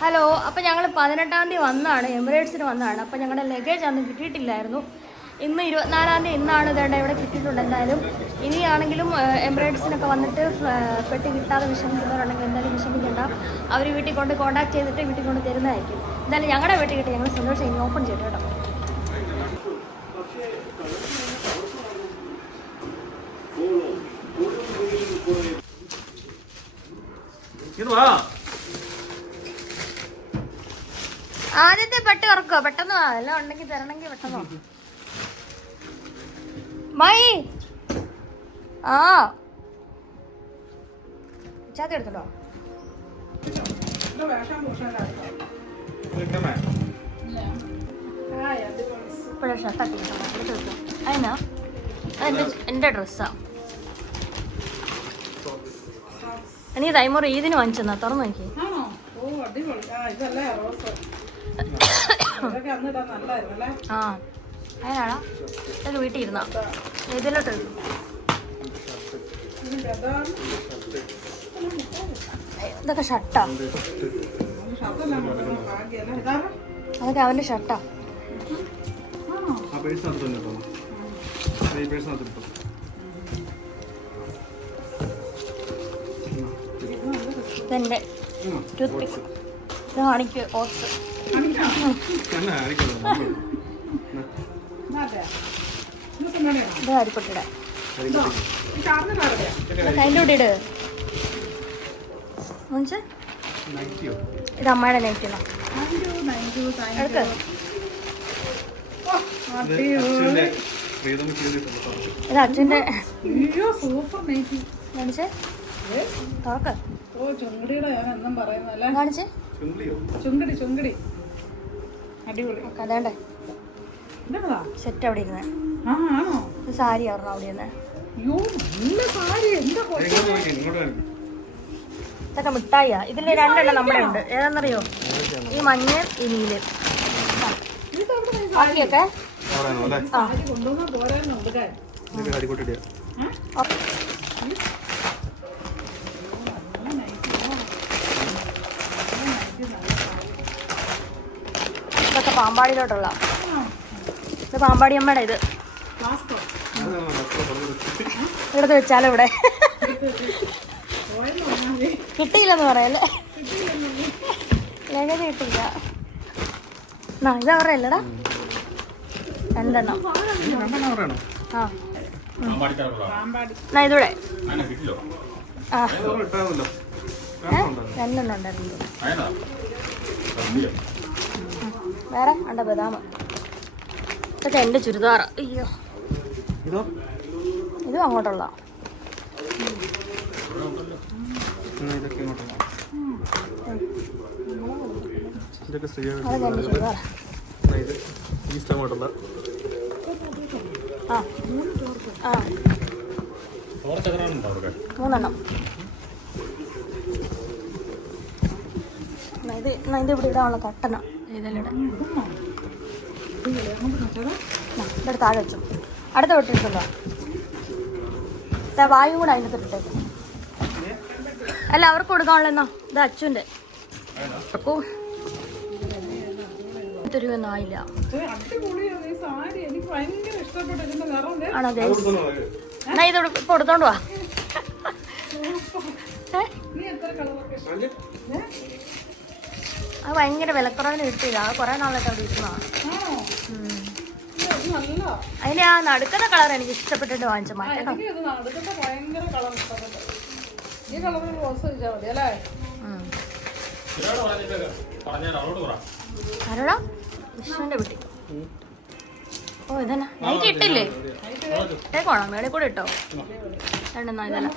Hello അപ്പോൾ ഞങ്ങൾ പതിനെട്ടാം തീയതി വന്നതാണ് എമിറേറ്റ്സിന് വന്നതാണ്. അപ്പോൾ ഞങ്ങളുടെ ലഗേജ് അന്ന് കിട്ടിയിട്ടില്ലായിരുന്നു. ഇന്ന് ഇരുപത്തിനാലാം തീയതി ഇന്നാണ് ഇതേണ്ട ഇവിടെ കിട്ടിയിട്ടുണ്ട് എന്തായാലും. ഇനിയാണെങ്കിലും എമിറേറ്റ്സിനൊക്കെ വന്നിട്ട് പെട്ടി കിട്ടാതെ വിഷമിക്കുന്നവരുണ്ടെങ്കിൽ എന്തായാലും വിഷമിക്കേണ്ട. അവർ വീട്ടിൽ കൊണ്ട് കോൺടാക്ട് ചെയ്തിട്ട് വീട്ടിൽ കൊണ്ട് തരുന്നതായിരിക്കും. എന്തായാലും ഞങ്ങളുടെ വീട്ടിൽ കിട്ടി ഞങ്ങൾ സന്തോഷം ഇനി ഓപ്പൺ ചെയ്തു കേട്ടോ. ഇത് വാ. ആദ്യത്തെ പെട്ടി ഉറക്കോ? പെട്ടെന്ന് വാ. എല്ലാം ഉണ്ടെങ്കിൽ തരണമെങ്കിൽ പെട്ടെന്ന് വാ. മൈ! ആ. ചാത്തി എടുത്തോ ഇപ്പോഴാണ് ഷർട്ടൊക്കെ അതിനാ അതെന്റെ എന്റെ ഡ്രസ്സാ. എനിക്ക് തൈമുറ ഈദിന് വാങ്ങിച്ചെന്നാ. തുറന്നു നോക്കി ആ അതിനാണോ ഇതൊക്കെ വീട്ടിൽ ഇരുന്നാ? ഇതിലോട്ട് ഇതൊക്കെ ഷർട്ടാ. അതൊക്കെ അവന്റെ ഷർട്ടാ. ഇതെന്റെ ടൂത്ത് പിക്ക് ഇത് കാണിക്ക് ഓട്സ്. ഇത് അതിന്റെ കൂടെ ഇട് മുൻസ് അമ്മയുടെ ചെയ്തിട്ടുള്ള ഇത് അച്ഛന്റെ സൂപ്പർ നൈറ്റി കാണിച്ചേ തുറക്ക് ഓ ചുങ്കടിയുടെ ഞാൻ എന്നും പറയുന്നല്ലേ കാണിച്ചേ. ചുങ്കടി ചുങ്കടി അടിപൊളി. അതേണ്ടേ സെറ്റ് അവിടെ ഇരുന്നേ. ആ സാരി ആയിരുന്നു അവിടെ ഇരുന്നേ. ഇതൊക്കെ മിഠായിയാ. ഇതിൽ രണ്ടെണ്ണം നമ്മുടെ ഉണ്ട് ഏതാണെന്നറിയോ? ഈ മഞ്ഞയും ഈ നീലയും ബാക്കിയൊക്കെ? പറയാനോ പാമ്പാടിയിലോട്ടുള്ള. ഇത് പാമ്പാടി അമ്മയുടെ ഇത്. ഇവിടുത്തെ വെച്ചാലോ ഇവിടെ? കിട്ടിയില്ലെന്ന് പറയല്ലേ? ലഗേജ് കിട്ടില്ല ഇത് അവരുടെ അല്ലടാ രണ്ടെണ്ണം. ആ. ഇതൂടെ. ആ? രണ്ടെണ്ണം ഉണ്ടായിരുന്നു. വേറെ അണ്ട ബദാം. ഇതൊക്കെ എന്റെ ചുരിദാർ. അയ്യോ. ഇതോ? ഇതും അങ്ങോട്ടുള്ള. മൂന്നെണ്ണം. ഇത് ഇവിടെ ഇടാനുള്ള കട്ടന ഇതെല്ലാം ഇവിടെ താഴെ വെച്ചു. അടുത്ത വിട്ടിട്ടുണ്ടോ ദാ വായും കൂടെ അതിന്റെ ഇട്ടേക്ക് അല്ല അവർക്ക് കൊടുക്കാനുള്ളതെന്നോ? ഇത് അച്ഛന്റെ. ദേ. ആണോ എന്നാ ഇത് ഇപ്പൊ കൊടുത്തോണ്ട് വാ. അത് ഭയങ്കര വിലക്കുറവിന് കിട്ടിയില്ല അത് കുറേ നാളായിട്ട് അവിടെ ഇരുന്നതാണ് അതിന്റെ ആ നടുക്കുന്ന കളർ എനിക്ക് ഇഷ്ടപ്പെട്ടിട്ട് വാങ്ങിച്ച മാറ്റം ആരോടാ വിഷ്ണുവിന്റെ ഓ ഇതന്നെ നൈറ്റ് ഇട്ടില്ലേ ഇട്ടേക്കോണോ മേളിൽ കൂടെ ഇട്ടോ രണ്ടെന്നാ ഇതല്ല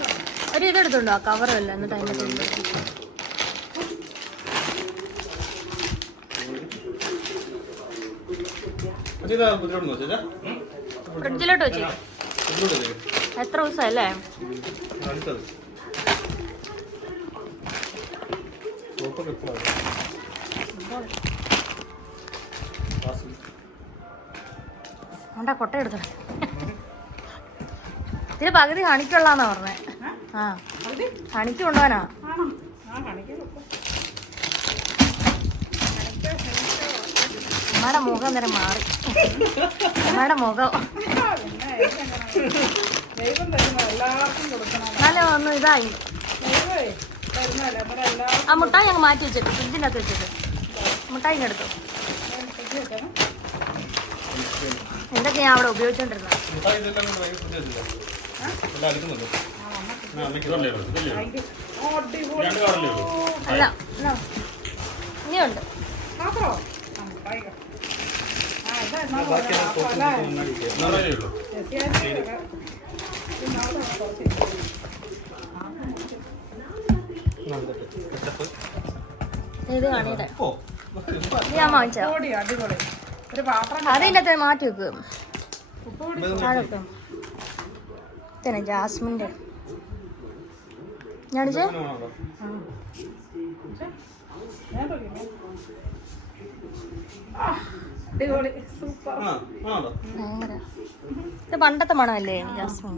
ഒരു ഇതെടുത്തുണ്ടോ ആ കവറല്ല എന്നിട്ട് അതിന്റെ ഫ്രിഡ്ജിലോട്ട് വെച്ചു എത്ര ദിവസമല്ലേ ഉണ്ടാ കൊട്ട എടുത്തോ? ഇതിന് പകുതി ഹണിക്കുള്ളാന്നാ പറഞ്ഞേ. ആ. ഹണിക്ക് കൊണ്ടുപോകാനാ ആണോ ആ കാണിക്കാൻ അമ്മയുടെ മുഖം നേരെ മാറി അമ്മയുടെ മുഖം നല്ല ഒന്ന് ഇതായി ആ മുട്ടായി ഞങ്ങൾ മാറ്റി വെച്ചിട്ട് ഫ്രിഡ്ജിന്റെ അകത്ത് വെച്ചിട്ട് മുട്ടായി എടുത്തു എന്തൊക്കെ ഞാൻ അവിടെ ഉപയോഗിച്ചോണ്ടിരുന്നത് അല്ല ഇനിയുണ്ട് മാത്രോ ഇതാ കാണിയുടെ ഞാൻ വാങ്ങിച്ചതാ അതിന്റെ അകത്ത് മാറ്റി വെക്കും വെക്കും തന്നെ ജാസ്മിന്റെ ഞാൻ ഇത് പണ്ടത്തെ മണമല്ലേ? ജാസ്മിൻ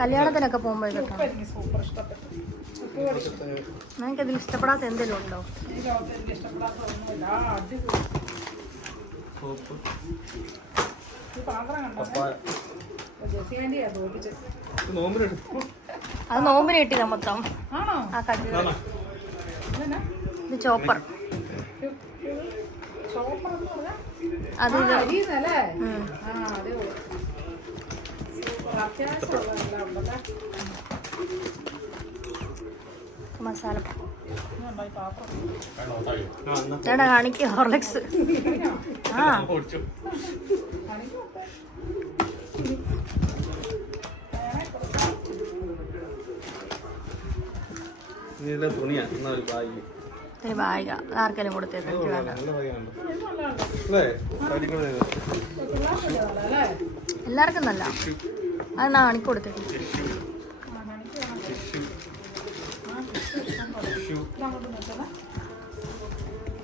കല്യാണത്തിനൊക്കെ പോകുമ്പോൾ ഇതൊക്കെ. നിങ്ങൾക്ക് ഇതിൽ ഇഷ്ടപ്പെടാത്ത എന്തെങ്കിലും ഉണ്ടോ? അത് നോമ്പിന് കിട്ടിയതാ മൊത്തം. ആ കട്ടി ആണോ? ഇതെന്നാ? ഇത് ചോപ്പർ. ഉണ്ടല്ലേ മസാല. ചേട്ടാ കാണിക്ക് ഹോർലിക്സ്. ആ. തുണിയാ എന്നാ ഒരു ബാഗ് ഒരു ബായിക ആർക്കെങ്കിലും കൊടുത്തേക്ക്? എല്ലാവർക്കും നല്ല. അത് നാണി കൊടുത്തേക്ക്.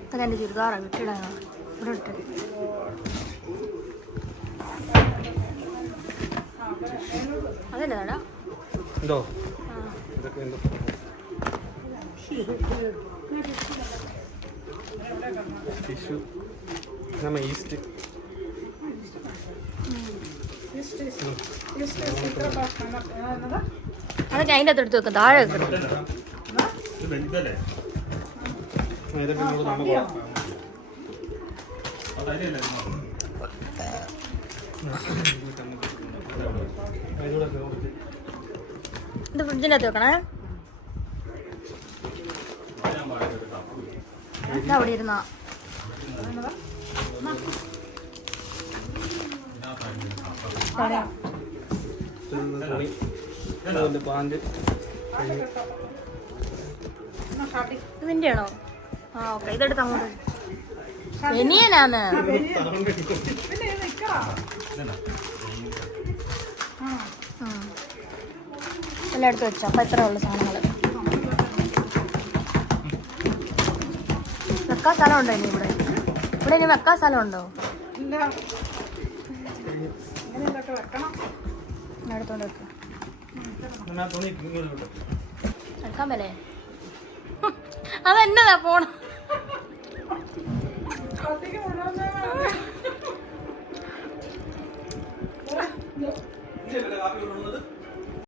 അതൊക്കെ എന്റെ ചുരിദാറാണ് വിട്ടിടാൻ ഇവിടെ ഇട്ട്. അതല്ലേ എന്തോ? ആ. ഇതൊക്കെ എന്തോ? ടിഷ്യൂ നമ്മ ഈസ്റ്റ്? അതൊക്കെ അതിന്റെ അകത്ത് എടുത്ത് വെക്കും താഴെ ഇത് ഫ്രിഡ്ജിന്റെ അകത്ത് വെക്കണേ. അവിടെ ഇരുന്നാ. ആണോ ആ ഓക്കെ. ഇതെടുത്ത് അങ്ങോട്ട്. ബനിയനാന്ന്. പിന്നെ ഇത് നിക്കറാ. ആ. ഉം. എല്ലാം എടുത്ത് വെച്ചോ. അപ്പൊ എത്ര ഉള്ളു സാധനങ്ങൾ വെക്കാൻ സ്ഥലം ഉണ്ടോ ഇനി ഇവിടെ? ഇവിടെ ഇനി വെക്കാൻ സ്ഥലം ഉണ്ടോ എടുത്തോണ്ട് വെക്ക്. എടുക്കാൻ അതെന്നതാ പോണ